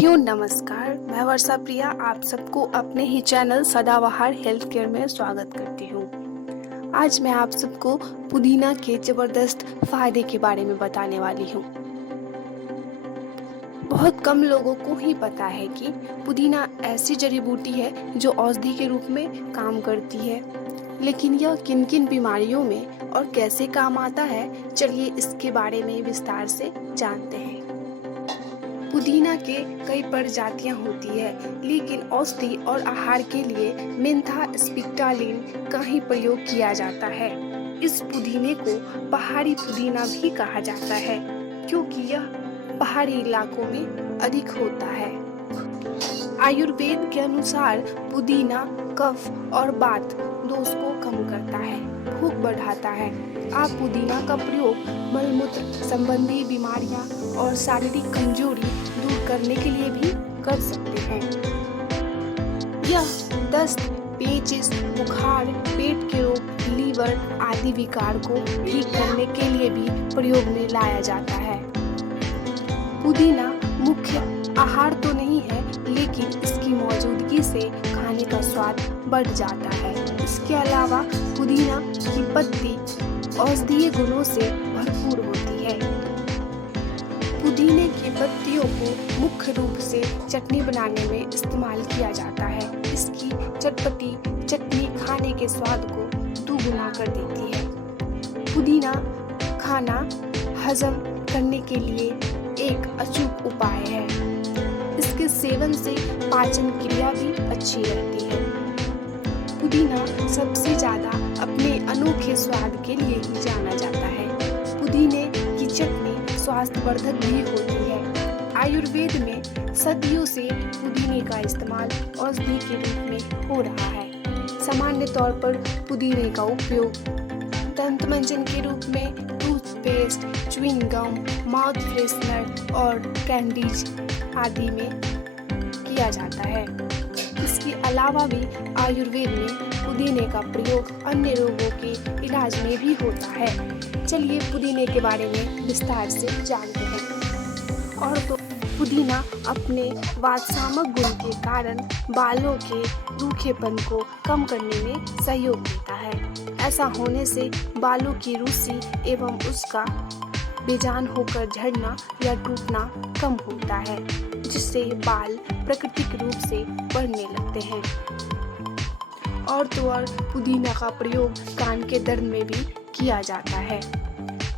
साथियों नमस्कार, मैं वर्षा प्रिया आप सबको अपने ही चैनल सदाबहार हेल्थ केयर में स्वागत करती हूँ। आज मैं आप सबको पुदीना के जबरदस्त फायदे के बारे में बताने वाली हूँ। बहुत कम लोगों को ही पता है कि पुदीना ऐसी जड़ी बूटी है जो औषधि के रूप में काम करती है, लेकिन यह किन किन बीमारियों में और कैसे काम आता है, चलिए इसके बारे में विस्तार से जानते हैं। पुदीना के कई प्रजातियां होती है, लेकिन औषधि और आहार के लिए मेंथा स्पिक्टालिन का ही प्रयोग किया जाता है। इस पुदीने को पहाड़ी पुदीना भी कहा जाता है, क्योंकि यह पहाड़ी इलाकों में अधिक होता है। आयुर्वेद के अनुसार पुदीना कफ और बात दोष को कम करता है, भूख बढ़ाता है। आप पुदीना का प्रयोग मलमूत्र संबंधी बीमारियां और शारीरिक कमजोरी दूर करने के लिए भी कर सकते हैं। यह दस्त, पेचिश, बुखार, पेट के रोग, लीवर आदि विकार को ठीक करने के लिए भी प्रयोग में लाया जाता है। पुदीना मुख्य आहार तो नहीं है, लेकिन इसकी मौजूदगी से खाने का स्वाद बढ़ जाता है। इसके अलावा पुदीना की पत्ती औषधीय गुणों से भरपूर होती है। पुदीने की पत्तियों को मुख्य रूप से चटनी बनाने में इस्तेमाल किया जाता है। इसकी चटपटी चटनी खाने के स्वाद को दुगुना कर देती है। पुदीना खाना हजम करने के लिए एक अचूक उपाय है। इसके सेवन से पाचन क्रिया भी अच्छी रहती है। पुदीना सबसे ज्यादा अपने अनोखे स्वाद के लिए ही जाना जाता है। पुदीने की चटनी स्वास्थ्यवर्धक भी होती है। आयुर्वेद में सदियों से पुदीने का इस्तेमाल औषधि के रूप में हो रहा है। सामान्य तौर पर पुदीने का उपयोग दंतमंजन के रूप में toothpaste, chewing gum, mouth freshener और कैंडीज आदि में किया जाता है। इसके अलावा भी आयुर्वेद में पुदीने का प्रयोग अन्य रोगों के इलाज में भी होता है। चलिए पुदीने के बारे में विस्तार से जानते हैं। और तो पुदीना अपने वातसामक गुण के कारण बालों के रूखेपन को कम करने में सहयोग देता है। ऐसा होने से बालों की रूसी एवं उसका बेजान होकर झड़ना या टूटना कम होता है, जिससे बाल प्राकृतिक रूप से बढ़ने लगते हैं। और तो और पुदीना का प्रयोग कान के दर्द में भी किया जाता है।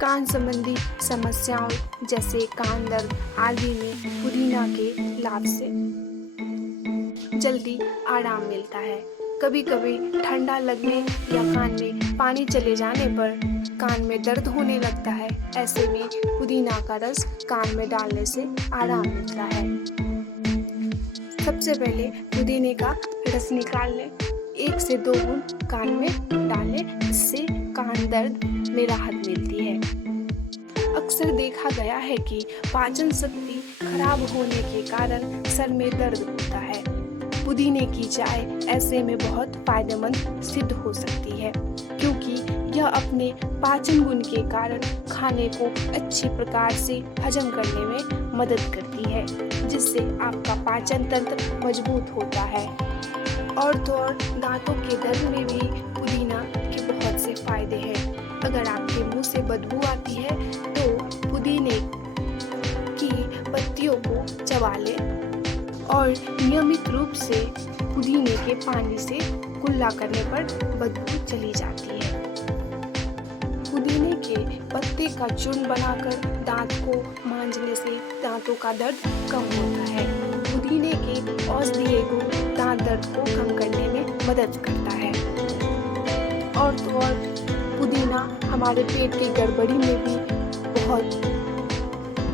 कान संबंधी समस्याओं जैसे कान दर्द आदि में पुदीना के लाभ से जल्दी आराम मिलता है। कभी कभी ठंडा लगने या कान में पानी चले जाने पर कान में दर्द होने लगता है। ऐसे में पुदीना का रस कान में डालने से आराम मिलता है। सबसे पहले पुदीने का रस निकाल लें, 1 से 2 बूंद कान में डालें, इससे कान दर्द में राहत मिलती है। अक्सर देखा गया है कि पाचन शक्ति खराब होने के कारण सर में दर्द होता है। पुदीने की चाय ऐसे में बहुत फायदेमंद सिद्ध हो सकती है, क्योंकि यह अपने पाचन गुण के कारण खाने को अच्छी प्रकार से हजम करने में मदद करती है, जिससे आपका पाचन तंत्र मजबूत होता है। और तो और दांतों के दर्द में भी पुदीना के बहुत से फायदे हैं। अगर आपके मुंह से बदबू आती है तो पुदीने की पत्तियों को चबा लें और नियमित रूप से पुदीने के पानी से कुल्ला करने पर बदबू चली जाती है। पुदीने के पत्ते का चूर्ण बनाकर दांत को मांजने से दांतों का दर्द कम होता है। पुदीने के औषधीय गुण दांत दर्द को कम करने में मदद करता है। और तो और पुदीना हमारे पेट की गड़बड़ी में भी बहुत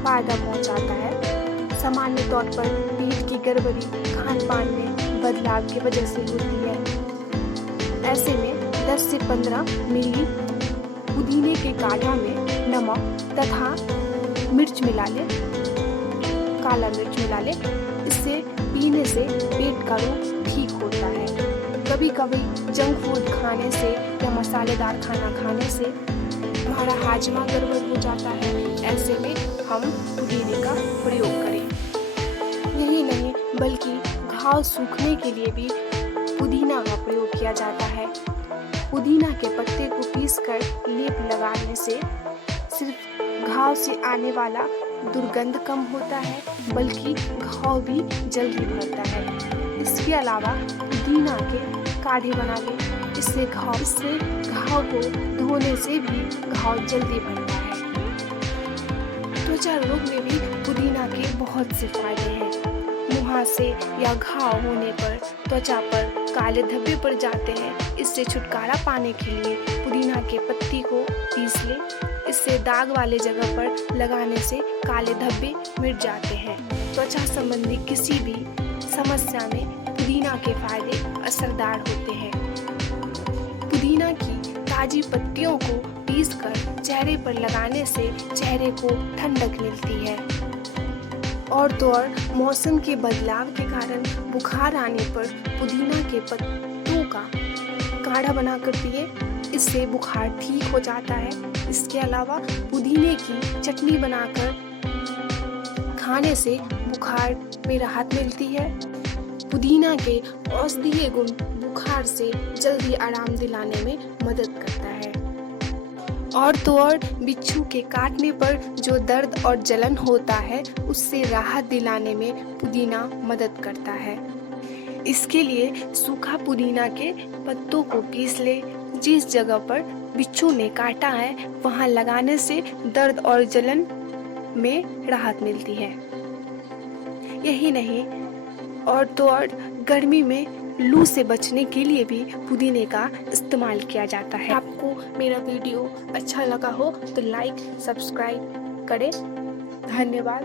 फायदा पहुंचाता है। सामान्य तौर पर पेट की गड़बड़ी खान पान में बदलाव की वजह से होती है। ऐसे में 10 से 15 मिली पुदीने के काढ़ा में नमक तथा मिर्च मिला ले, काला मिर्च मिला ले। इससे पीने से पेट का रोग ठीक होता है। कभी कभी जंक फूड खाने से या मसालेदार खाना खाने से हमारा हाजमा गड़बड़ हो जाता है। ऐसे में हम पुदीने का प्रयोग करें। यही बल्कि घाव सूखने के लिए भी पुदीना का प्रयोग किया जाता है। पुदीना के पत्ते को पीसकर लेप लगाने से सिर्फ घाव से आने वाला दुर्गंध कम होता है, बल्कि घाव भी जल्दी भरता है। इसके अलावा पुदीना के काढ़े बना लें, इससे घाव को धोने से भी घाव जल्दी भरता है। त्वचा रोग में भी पुदीना के बहुत से फायदे हैं। मुहासे या घाव होने पर त्वचा पर काले धब्बे पड़ जाते हैं। इससे छुटकारा पाने के लिए पुदीना के पत्ती को पीस लें। इससे दाग वाले जगह पर लगाने से काले धब्बे मिट जाते हैं। त्वचा संबंधी किसी भी समस्या में पुदीना के फायदे असरदार होते हैं। पुदीना की ताजी पत्तियों को पीसकर चेहरे पर लगाने से चेहरे को ठंडक मिलती है। और तो और मौसम के बदलाव के कारण बुखार आने पर पुदीना के पत्तों का काढ़ा बनाकर पिए, इससे बुखार ठीक हो जाता है। इसके अलावा पुदीने की चटनी बनाकर खाने से बुखार में राहत मिलती है। पुदीना के औषधीय गुण बुखार से जल्दी आराम दिलाने में मदद करता है। और तो और बिच्छू के काटने पर जो दर्द और जलन होता है, उससे राहत दिलाने में पुदीना मदद करता है। इसके लिए सूखा पुदीना के पत्तों को पीस ले। जिस जगह पर बिच्छू ने काटा है, वहां लगाने से दर्द और जलन में राहत मिलती है। यही नहीं, और तो और गर्मी में लू से बचने के लिए भी पुदीने का इस्तेमाल किया जाता है। आपको मेरा वीडियो अच्छा लगा हो तो लाइक सब्सक्राइब करें। धन्यवाद।